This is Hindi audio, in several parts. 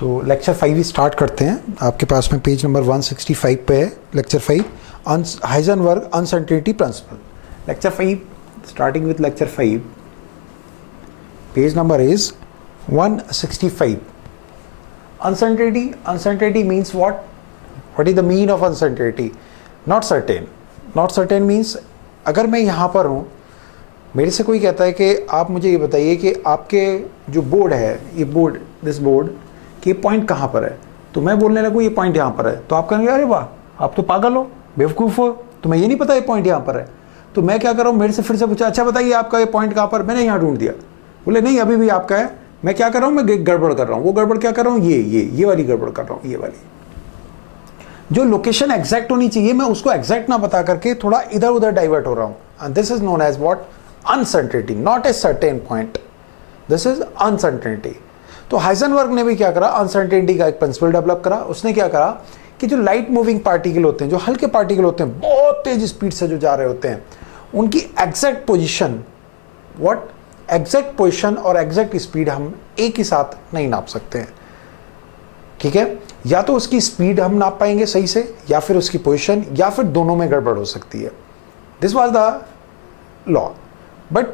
तो लेक्चर 5 ही स्टार्ट करते हैं। आपके पास में पेज नंबर 165 पे है lecture 5, Heisenberg uncertainty principle. Lecture 5, starting with lecture 5, page number is 165। Uncertainty means what? What is the mean of uncertainty? Not certain. Not certain means अगर मैं यहाँ पर हूँ, मेरे से कोई कहता है कि आप मुझे ये बताइए कि आपके जो बोर्ड है, ये बोर्ड, दिस बोर्ड, कि पॉइंट कहाँ पर है। तो मैं बोलने लगूँ ये पॉइंट यहाँ पर है, तो आप कहेंगे अरे वाह आप तो पागल हो, बेवकूफ़ हो, तुम्हें ये नहीं पता ये पॉइंट यहाँ पर है। तो मैं क्या कर रहा हूँ, मेरे से फिर से पूछा अच्छा बताइए आपका ये पॉइंट कहाँ पर, मैंने यहाँ ढूंढ दिया। बोले नहीं अभी भी आपका है। मैं क्या कर रहा हूँ, मैं गड़बड़ कर रहा हूँ। वो गड़बड़ क्या कर रहा हूँ, ये वाली गड़बड़ कर रहा हूँ। ये वाली जो लोकेशन एग्जैक्ट होनी चाहिए, मैं उसको एग्जैक्ट ना बता करके थोड़ा इधर उधर डाइवर्ट हो रहा हूँ। And this is known as what? Uncertainty, not a certain point, this is uncertainty. तो हाइजेनबर्ग ने भी क्या करा, अनसर्टेनिटी का एक प्रिंसिपल डेवलप करा। उसने क्या करा कि जो लाइट मूविंग पार्टिकल होते हैं, जो हल्के पार्टिकल होते हैं, बहुत तेज स्पीड से जो जा रहे होते हैं, उनकी exact position, what exact position और एग्जैक्ट स्पीड हम एक ही साथ नहीं नाप सकते हैं। ठीक है, या तो उसकी स्पीड हम नाप पाएंगे सही से, या फिर उसकी पोजीशन, या फिर दोनों में गड़बड़ हो सकती है। This was the law. But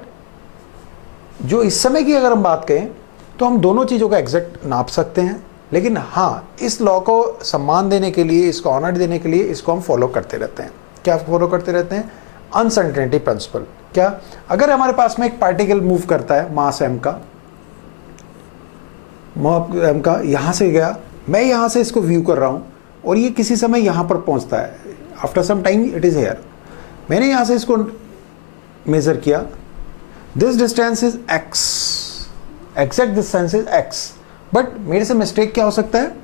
जो इस समय की अगर हम बात करें तो हम दोनों चीज़ों का एग्जैक्ट नाप सकते हैं, लेकिन हाँ इस लॉ को सम्मान देने के लिए, इसको ऑनर देने के लिए इसको हम फॉलो करते रहते हैं। क्या फॉलो करते रहते हैं? Uncertainty principle. क्या? अगर हमारे पास में एक पार्टिकल मूव करता है मास m का यहां से गया, मैं यहां से इसको व्यू कर रहा हूं और ये किसी समय यहां पर पहुंचता है, after some time it is here. मैंने यहां से इसको मेजर किया, this distance is x, exact distance is x, but मेरे से मिस्टेक क्या हो सकता है,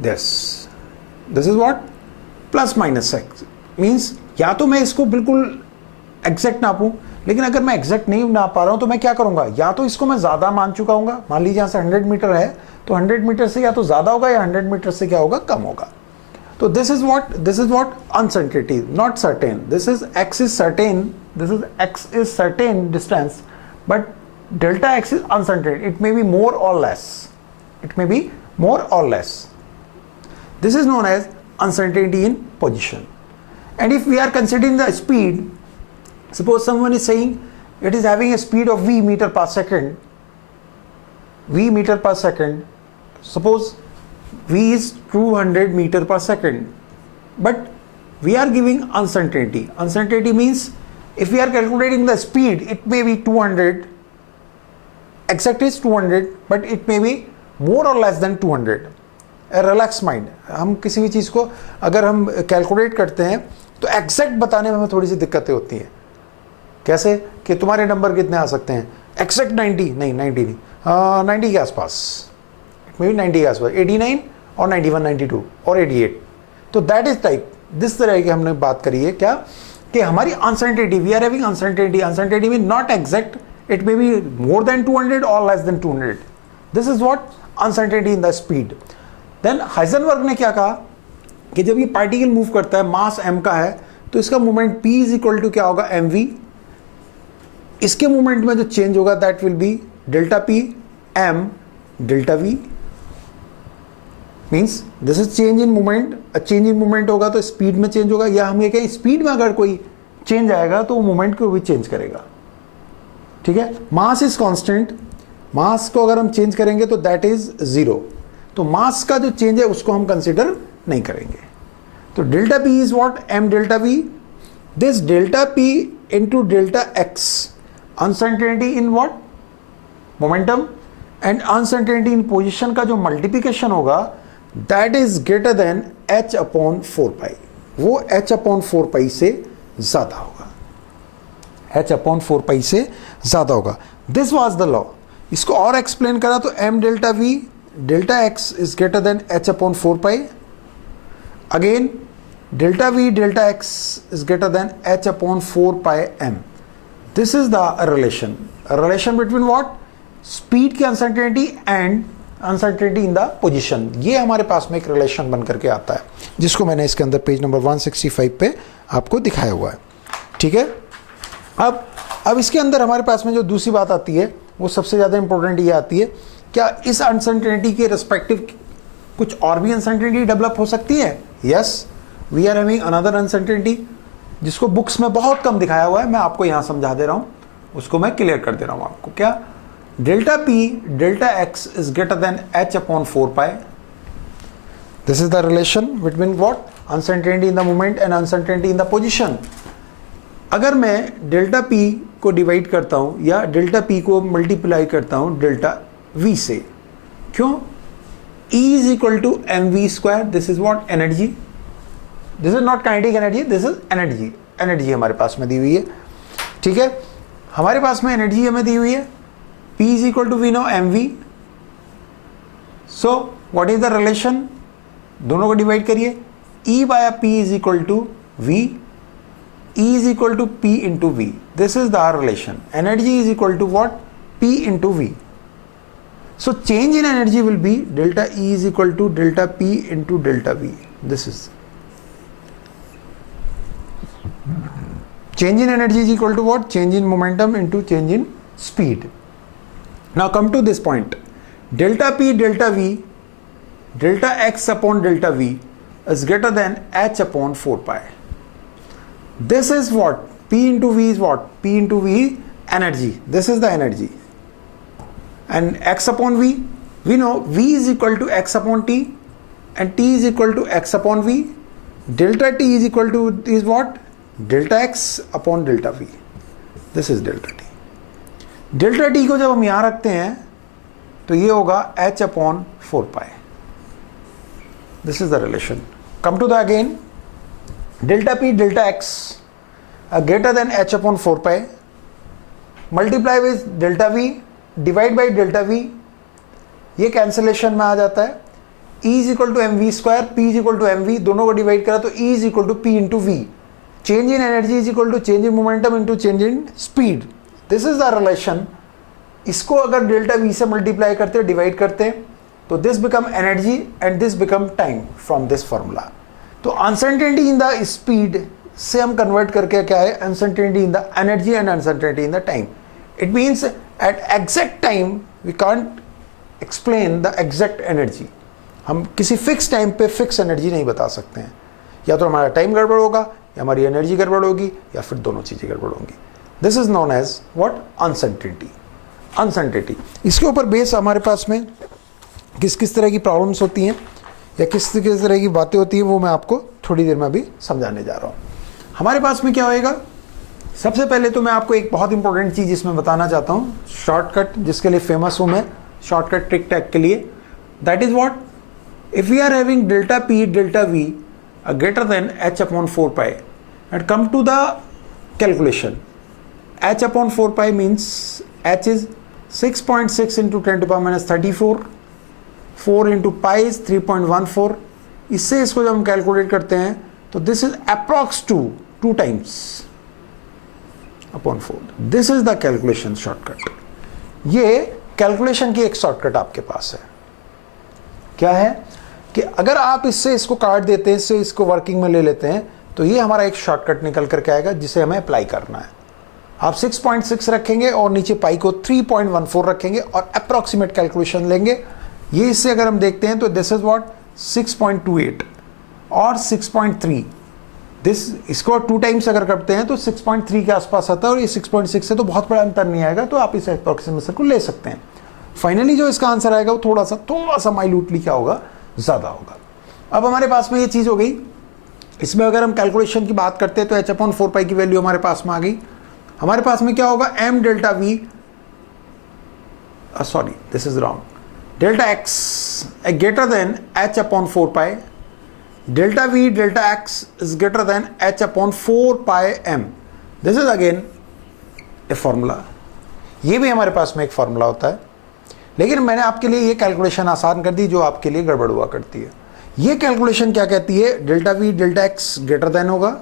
this is what? Plus minus x means या तो मैं इसको बिल्कुल एग्जैक्ट नापूं, लेकिन अगर मैं एग्जैक्ट नहीं नाप पा रहा हूं तो मैं क्या करूंगा, या तो इसको मैं ज्यादा मान चुका हूंगा। मान लीजिए यहां से 100 मीटर है, तो 100 मीटर से या तो ज्यादा होगा या 100 मीटर से क्या होगा, कम होगा। तो this is what uncertainty, not certain. This is x is certain, this is x is certain distance, but delta x is uncertain, it may be more और less, it may be more और less. This is known as uncertainty in position. And if we are considering the speed, suppose someone is saying it is having a speed of v meter per second, suppose v is 200 meter per second, but we are giving uncertainty. Uncertainty means if we are calculating the speed, it may be 200, exact is 200, but it may be more or less than 200. Relax mind, हम किसी भी चीज़ को अगर हम कैलकुलेट करते हैं तो एग्जैक्ट बताने में हमें थोड़ी सी दिक्कतें होती हैं। कैसे कि तुम्हारे नंबर कितने आ सकते हैं, एग्जैक्ट 90 नहीं, 90 नहीं, 90 के आसपास, मे बी 90 के आसपास, 89 और 91, 92 और 88। तो दैट इज टाइप, दिस तरह की हमने बात करी है। क्या कि हमारी uncertainty, we are having uncertainty, uncertainty mean not exact, it may be more than 200 और less than 200। This is what uncertainty in the speed. Then Heisenberg ने क्या कहा कि जब ये पार्टिकल मूव करता है, मास m का है, तो इसका movement p is equal to क्या होगा, mv। इसके मूवमेंट में जो चेंज होगा that will be delta p m delta v। Means this is change in movement. Change in movement होगा तो स्पीड में चेंज होगा, या हम ये कहें स्पीड में अगर कोई चेंज आएगा तो वो मूवमेंट को भी चेंज करेगा। ठीक है, मास इज कॉन्स्टेंट, मास को अगर हम चेंज करेंगे तो दैट इज 0। तो मास का जो चेंज है उसको हम कंसीडर नहीं करेंगे। तो delta p is what, m delta v, this delta p into delta x, uncertainty in what, momentum, and uncertainty in position का जो मल्टीप्लिकेशन होगा that is greater than h upon 4 वो h अपॉन 4 से ज्यादा होगा, h अपॉन 4 से ज्यादा होगा। This was the law. इसको और एक्सप्लेन करा तो m delta v delta x is greater than h upon 4 again delta v delta x is greater than h upon 4 m. This is the relation between what, speed की uncertainty and uncertainty in the position। ये हमारे पास में एक रिलेशन बन करके आता है, जिसको मैंने इसके अंदर पेज नंबर 165 पे आपको दिखाया हुआ है। ठीक है, अब इसके अंदर हमारे पास में जो दूसरी बात आती है वो सबसे ज़्यादा इंपॉर्टेंट ये आती है क्या इस अनसर्टेनिटी के रिस्पेक्टिव कुछ और भी अनसर्टेनिटी डेवलप हो सकती है? Yes, we are having another uncertainty जिसको बुक्स में बहुत कम दिखाया हुआ है, मैं आपको यहां समझा दे रहा हूं, उसको मैं क्लियर कर दे रहा हूं आपको। क्या? Delta P delta X is greater than H upon 4 pi. This is the relation between what? Uncertainty in the moment and uncertainty in the position. अगर मैं डेल्टा पी को डिवाइड करता हूं या डेल्टा पी को मल्टीप्लाई करता हूं डेल्टा वी से, क्यों? E is equal to mv square, this is what? Energy. This is not kinetic energy, this is energy. Energy हमारे पास में दी हुई है, ठीक है? हमारे पास में एनर्जी हमें दी हुई है, P is equal to we know mv। So what is the relation? दोनों को डिवाइड करिए, E by P is equal to V, E is equal to P into V. This is the relation. Energy is equal to what? P into V. So change in energy will be delta E is equal to delta P into delta V. This is change in energy is equal to what? Change in momentum into change in speed. Now come to this point. Delta P delta V, delta X upon delta V is greater than H upon 4 pi. This is what? P into V is what? P into V energy. This is the energy. And X upon V, we know V is equal to X upon T and T is equal to X upon V. Delta T is equal to is what? Delta X upon delta V. This is delta T. Delta T को जब हम यहाँ रखते हैं तो ये होगा H upon 4 pi. This is the relation. Come to the again. Delta P delta X greater than H upon 4 pi. Multiply with delta V. Divide by delta V. ये कैंसिलेशन में आ जाता है। E is equal to mv square, P is equal to mv, दोनों को डिवाइड करा तो E is equal to P into V. Change in energy is equal to change in momentum into change in speed. This is the relation. इसको अगर डेल्टा V से मल्टीप्लाई करते डिवाइड करते तो this become energy and this become time from this formula. तो अनसर्टेनिटी इन द स्पीड से हम कन्वर्ट करके क्या है? Uncertainty in the energy and uncertainty in the time. It means at exact time we can't explain the exact energy. हम किसी फिक्स टाइम पे फिक्स एनर्जी नहीं बता सकते हैं, या तो हमारा टाइम गड़बड़ होगा या हमारी एनर्जी गड़बड़ होगी या फिर दोनों चीज़ें गड़बड़ होंगी। This is known as what? Uncertainty. Uncertainty इसके ऊपर बेस हमारे पास में किस किस तरह की प्रॉब्लम्स होती हैं या किस किस तरह की बातें होती हैं वो मैं आपको थोड़ी देर में अभी समझाने जा रहा हूँ। हमारे पास में क्या होएगा? सबसे पहले तो मैं आपको एक बहुत इंपॉर्टेंट चीज़ इसमें बताना चाहता हूँ, शॉर्टकट जिसके लिए फेमस हूँ मैं, शॉर्टकट ट्रिक टैग के लिए। That is what? If we are having delta P delta V greater than H upon 4 pi and come to the calculation, H upon 4 pi means H is 6.6 into 10⁻34, 4 into pi is 3.14। इससे इसको जब हम कैलकुलेट करते हैं तो this is approx 2 times upon 4। This is the calculation shortcut. ये कैलकुलेशन की एक शॉर्टकट आपके पास है। क्या है कि अगर आप इससे इसको काट देते हैं, इससे इसको वर्किंग में ले लेते हैं तो ये हमारा एक शॉर्टकट निकल करके आएगा जिसे हमें अप्लाई करना है। आप 6.6 रखेंगे और नीचे पाई को 3.14 रखेंगे और अप्रॉक्सीमेट कैलकुलेशन लेंगे। ये इससे अगर हम देखते हैं तो दिस इज व्हाट? 6.28 और 6.3। दिस इसको 2 टाइम्स अगर करते हैं तो 6.3 के आसपास आता है और ये 6.6 से तो बहुत बड़ा अंतर नहीं आएगा, तो आप इस अप्रॉक्सीमेशन को ले सकते हैं। फाइनली जो इसका आंसर आएगा वो थोड़ा सा माइल्यूटली क्या होगा? ज़्यादा होगा। अब हमारे पास में ये चीज़ हो गई। इसमें अगर हम कैलकुलेशन की बात करते हैं तो एच अपॉन 4 पाई की वैल्यू हमारे पास में आ गई। हमारे पास में क्या होगा? M delta V, sorry this is wrong, delta X greater than H upon 4 pi, delta V delta X is greater than H upon 4 pi M. This is again a formula. ये भी हमारे पास में एक फॉर्मूला होता है, लेकिन मैंने आपके लिए ये कैलकुलेशन आसान कर दी जो आपके लिए गड़बड़ हुआ करती है। ये कैलकुलेशन क्या कहती है? Delta V delta X greater then होगा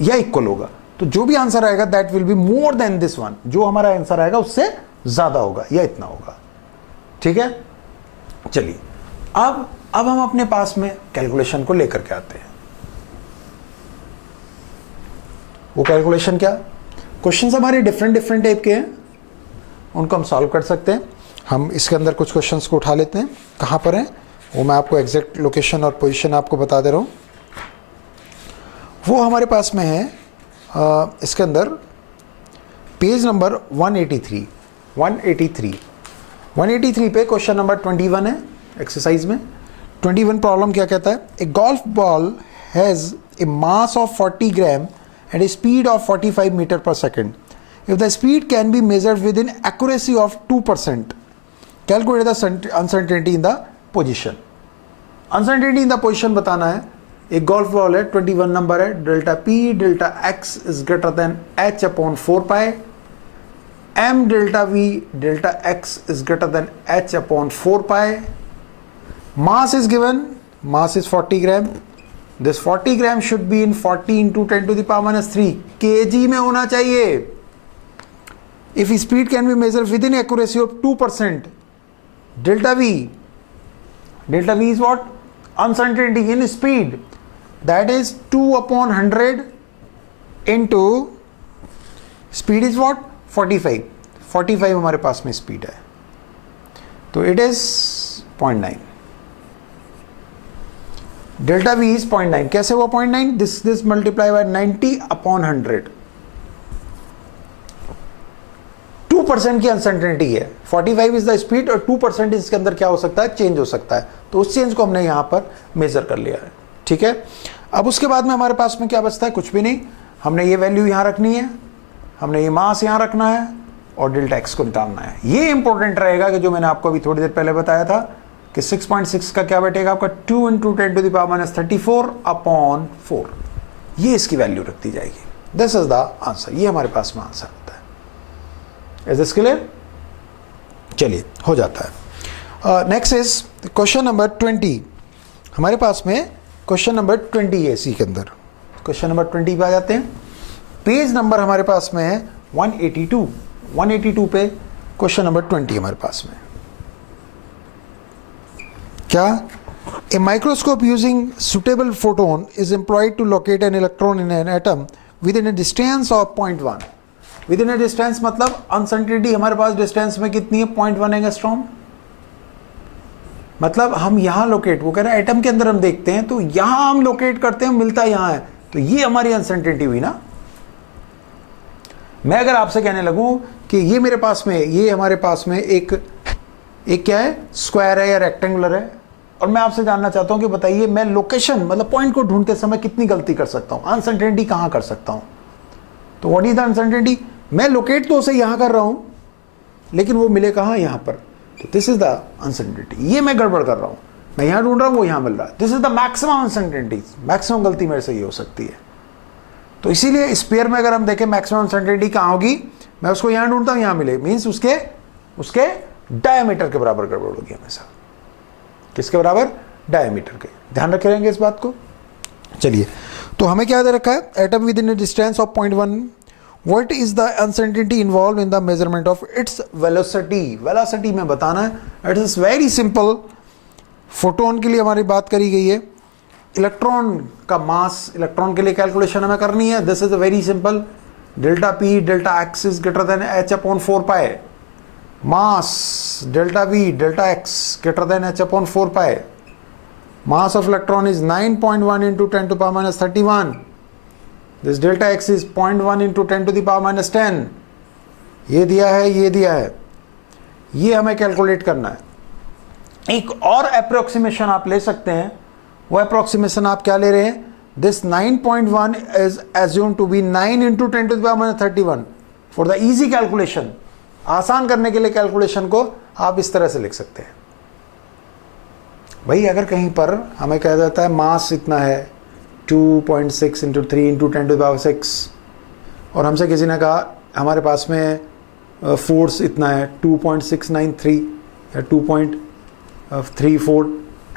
या इक्वल होगा, तो जो भी आंसर आएगा that will B more then this one. जो हमारा आंसर आएगा उससे ज्यादा होगा या इतना होगा। ठीक है, चलिए अब हम अपने पास में कैलकुलेशन को लेकर के आते हैं। वो कैलकुलेशन क्या? क्वेश्चंस हमारे डिफरेंट टाइप के हैं। उनको हम सॉल्व कर सकते हैं। हम इसके अंदर कुछ क्वेश्चंस को उठा लेते हैं, कहाँ पर हैं वो मैं आपको एग्जैक्ट लोकेशन और पोजीशन आपको बता दे रहा हूँ। वो हमारे पास में है इसके अंदर पेज नंबर 183 पे क्वेश्चन नंबर 21 है एक्सरसाइज में। 21 प्रॉब्लम क्या कहता है, a golf ball has a mass of 40 gram and a speed of 45 metre per second. If the speed can be measured with in accuracy of 2%, calculate the uncertainty in the position. Uncertainty in the position बताना है। एक गोल्फ बॉल है, 21 नंबर है, delta P delta X is greater than H upon 4 pi, M delta V delta X is greater than H upon 4 pi, mass is given, mass is 40 gram, this 40 gram should be in 40 into 10 to the power minus 3 kg में होना चाहिए। if speed can be measured within accuracy of 2%, delta v is what, uncertainty in speed, that is 2 upon 100 into speed is what, 45 हमारे पास में speed है, तो it is 0.9। Delta V is 0.9, कैसे हुआ 0.9, दिस मल्टीप्लाई बाय 90 अपॉन 100, 2% की अनसर्टेनिटी है। 45 इज द स्पीड और 2% इसके अंदर क्या हो सकता है, चेंज हो सकता है, तो उस चेंज को हमने यहां पर मेजर कर लिया है। ठीक है, अब उसके बाद में हमारे पास में क्या बचता है, कुछ भी नहीं। हमने ये वैल्यू यहां रखनी है, हमने ये मास यहां रखना है और डेल्टा एक्स को निकालना है। ये इंपॉर्टेंट रहेगा कि जो मैंने आपको अभी थोड़ी देर पहले बताया था कि 6.6 का क्या बैठेगा आपका, 2 into 10 to the power minus 34 upon 4, ये इसकी वैल्यू रख दी जाएगी। दिस इज द आंसर, ये हमारे पास में आंसर होता है। Is this clear? चलिए, हो जाता है। Next is question number 20। हमारे पास में क्वेश्चन नंबर 20 है इसी के अंदर। क्वेश्चन नंबर 20 पे आ जाते हैं। पेज नंबर हमारे पास में है 182 पे क्वेश्चन नंबर 20 हमारे पास में क्या, a microscope using suitable photon is employed to locate an electron in an atom within a distance of 0.1। Within a distance मतलब अनसर्टेनिटी हमारे पास डिस्टेंस में कितनी है, 0.1 एंगस्ट्रॉम। मतलब हम यहां लोकेट, वो कह रहे हैं एटम के अंदर हम देखते हैं तो यहां हम लोकेट करते हैं, मिलता यहां है, तो ये हमारी अनसर्टेनिटी हुई ना। मैं अगर आपसे कहने लगूं कि ये मेरे पास में, ये हमारे पास में एक क्या है, स्क्वायर है या रेक्टेंगुलर है, और मैं आपसे जानना चाहता हूं कि बताइए मैं लोकेशन मतलब पॉइंट को ढूंढते समय कितनी गलती कर सकता हूं, अनसर्टेनिटी कहां कर सकता हूं। तो व्हाट इज द अनसर्टेनिटी, मैं लोकेट तो उसे यहां कर रहा हूं लेकिन वो मिले कहां, यहां पर, तो दिस इज द अनसर्टेनिटी। ये मैं गड़बड़ कर रहा हूं, मैं यहां ढूंढ रहा हूं, वो यहां मिल रहा है, this is the maximum uncertainty. Maximum गलती मेरे से ये हो सकती है। तो इसीलिए स्पेयर में अगर हम देखें मैक्सिमम अनसर्टेनिटी कहां होगी, मैं उसको यहां ढूंढता हूं, यहां मिले, मीन्स उसके डायमीटर के बराबर गड़बड़ होगी हमेशा। किसके बराबर, डायमीटर के। ध्यान रखे रहेंगे इस बात को। चलिए, तो हमें क्या दे रखा है, atom within a distance of 0.1, what is the uncertainty involve in the measurement of its velocity. Velocity में बताना है, it is very simple. Photon के लिए हमारी बात करी गई है, इलेक्ट्रॉन का मास, इलेक्ट्रॉन के लिए कैलकुलेशन हमें करनी है। This is very simple, delta P delta X is greater than H upon 4 pi, mass delta V delta x greater than h upon 4 pi, mass of electron is 9.1 into 10 to the power minus 31, this delta x is 0.1 into 10 to the power minus 10, ये दिया है, ये दिया है, ये हमें कैलकुलेट करना है। एक और अप्रोक्सीमेशन आप ले सकते हैं, वो अप्रोक्सीमेशन आप क्या ले रहे हैं, this 9.1 is assumed to be 9 into 10 to the power minus 31 for the easy calculation। आसान करने के लिए कैलकुलेशन को आप इस तरह से लिख सकते हैं। भाई अगर कहीं पर हमें कह देता है मास इतना है 2.6 into 3 into 10 to the power 6, और हमसे किसी ने कहा हमारे पास में फोर्स इतना है 2.693 या 2.34,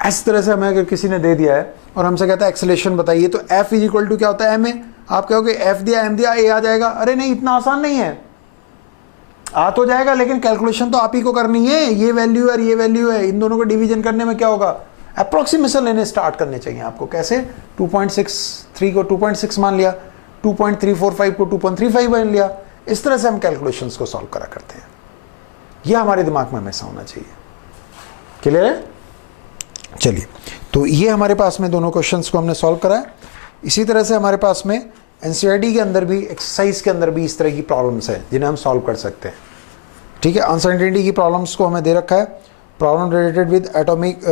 इस तरह से हमें अगर किसी ने दे दिया है और हमसे कहता है एक्सेलरेशन बताइए, तो F इज इक्वल टू क्या होता है, एम ए। आप कहोगे F दिया एम दिया ए आ जाएगा, अरे नहीं, इतना आसान नहीं है। आ तो जाएगा लेकिन कैलकुलेशन तो आप ही को करनी है। ये वैल्यू है और ये वैल्यू है, इन दोनों को डिवीजन करने में क्या होगा, अप्रोक्सीमेशन लेने स्टार्ट करने चाहिए आपको। कैसे, 2.63 को 2.6 मान लिया, 2.345 को 2.35 मान लिया, इस तरह से हम कैलकुलेशंस को सॉल्व करा करते हैं। यह हमारे दिमाग में हमेशा होना चाहिए। क्लियर है? चलिए, तो ये हमारे पास में दोनों क्वेश्चंस को हमने सॉल्व करा है। इसी तरह से हमारे पास में एनसीईआरटी के अंदर भी, एक्सरसाइज के अंदर भी इस तरह की प्रॉब्लम्स हैं जिन्हें हम सॉल्व कर सकते हैं। ठीक है, अनसर्टेनिटी की प्रॉब्लम्स को हमें दे रखा है। Problem related with atomic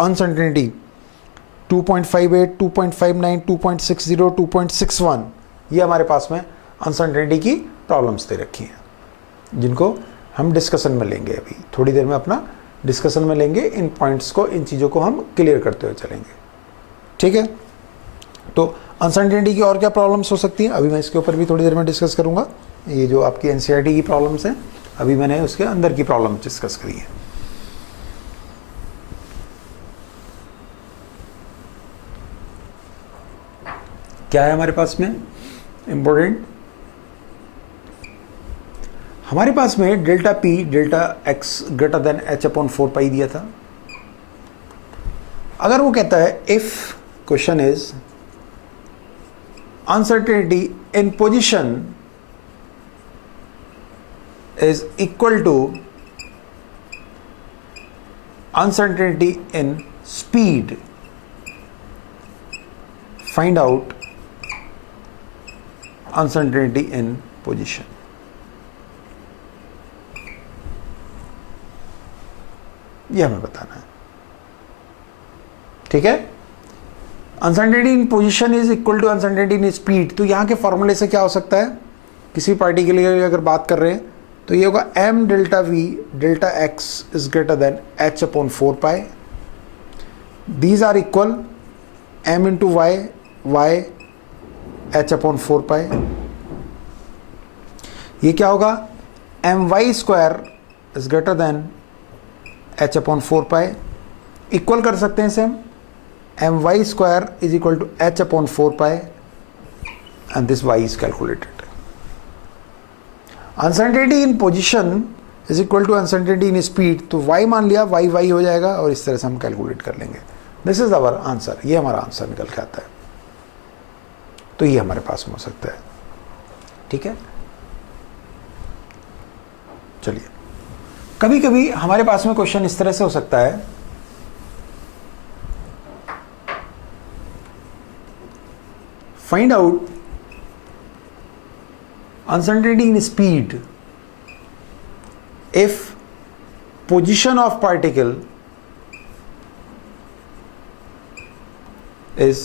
uncertainty 2.58, 2.59, 2.60, 2.61, ये हमारे पास में अनसर्टेनिटी की प्रॉब्लम्स दे रखी हैं, जिनको हम डिस्कशन में लेंगे। अभी थोड़ी देर में अपना डिस्कशन में लेंगे, इन पॉइंट्स को, इन चीज़ों को हम क्लियर करते हुए चलेंगे। ठीक है, तो अनसर्टेनिटी की और क्या प्रॉब्लम्स हो सकती हैं, अभी मैं इसके ऊपर भी थोड़ी देर में डिस्कस करूंगा। ये जो आपकी एनसीईआरटी की प्रॉब्लम्स हैं, अभी मैंने उसके अंदर की प्रॉब्लम डिस्कस करी है। क्या है हमारे पास में इंपॉर्टेंट? हमारे पास में delta P delta X greater than H upon 4 पाई दिया था। अगर वो कहता है if question is uncertainty in position is equal to uncertainty in speed, find out uncertainty in position। ये हमें बताना है। ठीक है, uncertainty in position is equal to uncertainty in speed. तो यहाँ के फॉर्मूले से क्या हो सकता है, किसी पार्टी के लिए अगर बात कर रहे हैं तो ये होगा m delta v delta x is greater than h upon 4 pi. These are equal m into y, y h upon 4 pi. ये क्या होगा, my square is greater than h upon 4 pi. Equal कर सकते हैं इसे हम, my square is equal to h upon 4 pi and this y is calculated। uncertainty in position is equal to uncertainty in speed, तो y मान लिया, y हो जाएगा और इस तरह से हम कैलकुलेट कर लेंगे। दिस इज आवर आंसर, ये हमारा आंसर निकल के आता है। तो ये हमारे पास में हो सकता है। ठीक है, चलिए, कभी कभी हमारे पास में क्वेश्चन इस तरह से हो सकता है, find out uncertainty in speed if position of particle is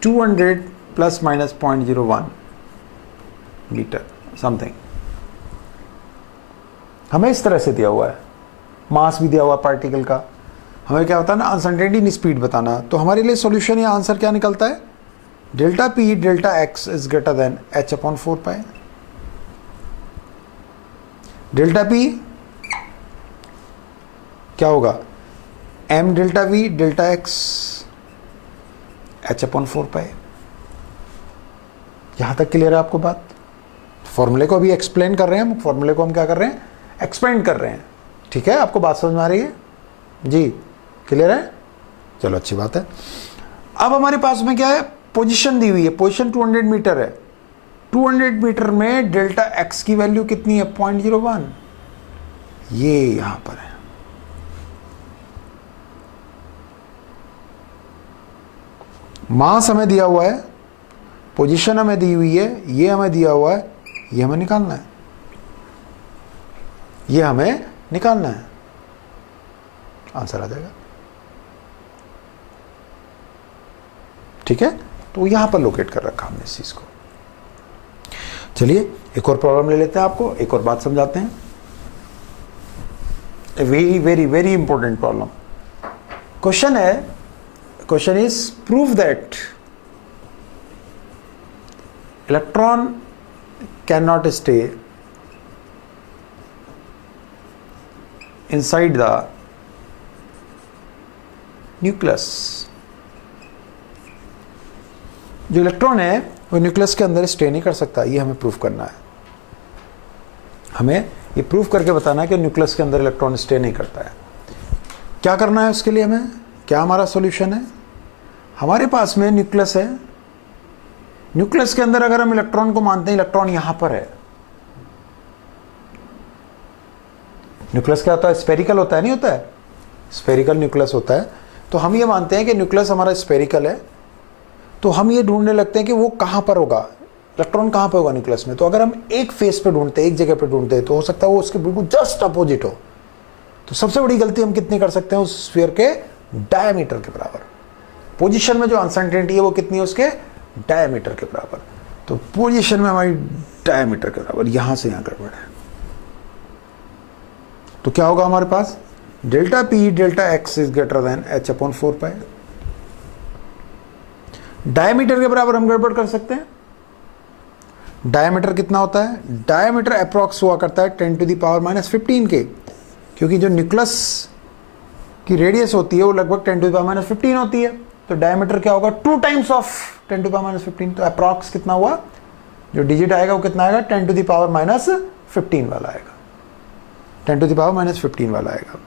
200 plus minus 0.01 metre something. हमें इस तरह से दिया हुआ है, मास भी दिया हुआ पार्टिकल का, हमें क्या बताना, अनसर्टेनिटी इन स्पीड बताना। तो हमारे लिए सॉल्यूशन या आंसर क्या निकलता है, delta P delta X is greater than H upon 4 pi. Delta P क्या होगा, M delta V delta X H upon 4 pi. यहां तक क्लियर है आपको बात? फॉर्मूले को अभी एक्सप्लेन कर रहे हैं हम, फॉर्मूले को हम क्या कर रहे हैं, एक्सपेंड कर रहे हैं। ठीक है, आपको बात समझ में आ रही है जी? क्लियर है? चलो, अच्छी बात है। अब हमारे पास में क्या है, पोजीशन दी हुई है, पोजीशन 200 मीटर है। 200 मीटर में डेल्टा एक्स की वैल्यू कितनी है, 0.01, ये यहां पर है। मास हमें दिया हुआ है, पोजीशन हमें दी हुई है, ये हमें दिया हुआ है, ये हमें निकालना है, ये हमें निकालना है, आंसर आ जाएगा। ठीक है, तो यहां पर लोकेट कर रखा हमने इस चीज को। चलिए, एक और प्रॉब्लम ले लेते हैं, आपको एक और बात समझाते हैं। A very very very important problem. Question है, question is prove that electron can not stay inside the nucleus. जो इलेक्ट्रॉन है वो न्यूक्लियस के अंदर स्टे नहीं कर सकता, ये हमें प्रूफ करना है। हमें ये प्रूफ करके बताना है कि न्यूक्लियस के अंदर इलेक्ट्रॉन स्टे नहीं करता है। क्या करना है उसके लिए हमें, क्या हमारा सॉल्यूशन है, हमारे पास में न्यूक्लियस है, न्यूक्लियस के अंदर अगर हम इलेक्ट्रॉन को मानते हैं, इलेक्ट्रॉन यहां पर है, न्यूक्लियस क्या होता है? स्फेरिकल होता है, नहीं होता है? स्फेरिकल न्यूक्लियस होता है। तो हम ये मानते हैं कि न्यूक्लियस हमारा स्फेरिकल है, तो हम ये ढूंढने लगते हैं कि वो कहाँ पर होगा, इलेक्ट्रॉन कहाँ पर होगा न्यूक्लियस में। तो अगर हम एक फेस पे ढूंढते हैं, एक जगह पे ढूंढते हैं, तो हो सकता है वो उसके बिल्कुल जस्ट अपोजिट हो। तो सबसे बड़ी गलती हम कितनी कर सकते हैं? उस स्फीयर के डायमीटर के बराबर। पोजीशन में जो अनसर्टेनिटी है वो कितनी है? उसके डायमीटर के बराबर। तो पोजीशन में हमारी डायमीटर के बराबर, यहां से यहां गड़बड़ है। तो क्या होगा हमारे पास? Delta P delta X is greater than H upon 4 pi. Diameter के बराबर हम गड़बड़ कर सकते हैं। डायमीटर कितना होता है? डायमीटर अप्रॉक्स हुआ करता है 10 टू द पावर माइनस 15 के, क्योंकि जो न्यूक्लियस की रेडियस होती है वो लगभग 10 टू द पावर माइनस 15 होती है। तो डायमीटर क्या होगा? 2 times of 10 to the power minus 15। तो अप्रॉक्स कितना हुआ? जो डिजिट आएगा वो कितना आएगा? 10 टू द पावर माइनस 15 वाला आएगा, 10 टू द पावर माइनस 15 वाला आएगा।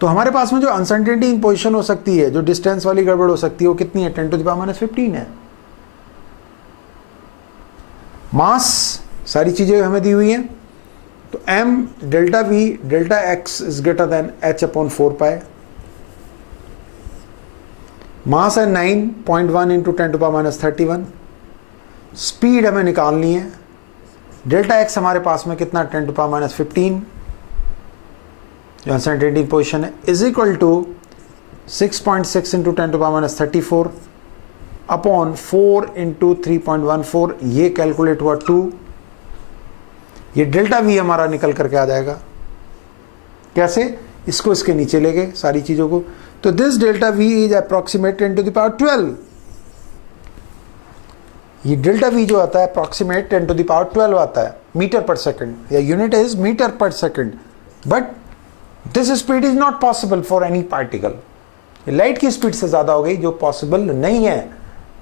तो हमारे पास में जो अनसर्टेनिटी इन पोजीशन हो सकती है, जो डिस्टेंस वाली गड़बड़ हो सकती है, वो कितनी है? 10 टू द पावर माइनस 15 है। मास सारी चीजें हमें दी हुई हैं। तो m delta v delta x is greater than h upon 4 pi. Mass है 9.1 into 10 to power minus 31। Speed हमें निकालनी है। डेल्टा x हमारे पास में कितना? 10 टू पावर माइनस 15, जो अनसर्टेनिटी पोजिशन है, is equal to 6.6 into 10 to power minus 34 upon 4 into 3.14। ये कैलकुलेट हुआ 2। ये डेल्टा वी हमारा निकल करके आ जाएगा। कैसे? इसको इसके नीचे ले गए सारी चीजों को। तो this delta V is approximate 10 to the power 12। ये डेल्टा वी जो आता है अप्रोक्सीमेट 10 टू द पावर 12 आता है मीटर पर सेकंड, या यूनिट इज मीटर पर second. But this speed is not possible for any particle. Light की स्पीड से ज्यादा हो गई, जो पॉसिबल नहीं है।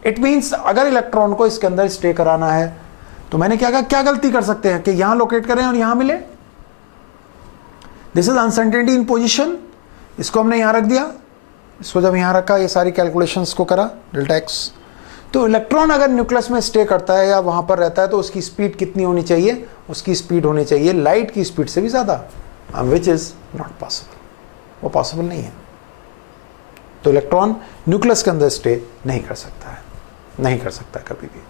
इट मीन्स अगर इलेक्ट्रॉन को इसके अंदर स्टे कराना है, तो मैंने क्या कहा, क्या गलती कर सकते हैं कि यहां लोकेट करें और यहां मिले। This is uncertainty in position. इसको हमने यहां रख दिया। इसको जब यहां रखा, ये सारी कैलकुलेशंस को करा डेल्टा एक्स। तो इलेक्ट्रॉन अगर न्यूक्लियस में स्टे करता है या वहां पर रहता है, तो उसकी स्पीड कितनी होनी चाहिए? उसकी स्पीड होनी चाहिए लाइट की स्पीड से भी ज्यादा, विच इज नॉट पॉसिबल। वो पॉसिबल नहीं है। तो इलेक्ट्रॉन न्यूक्लियस के अंदर स्टे नहीं कर सकता है, नहीं कर सकता कभी भी।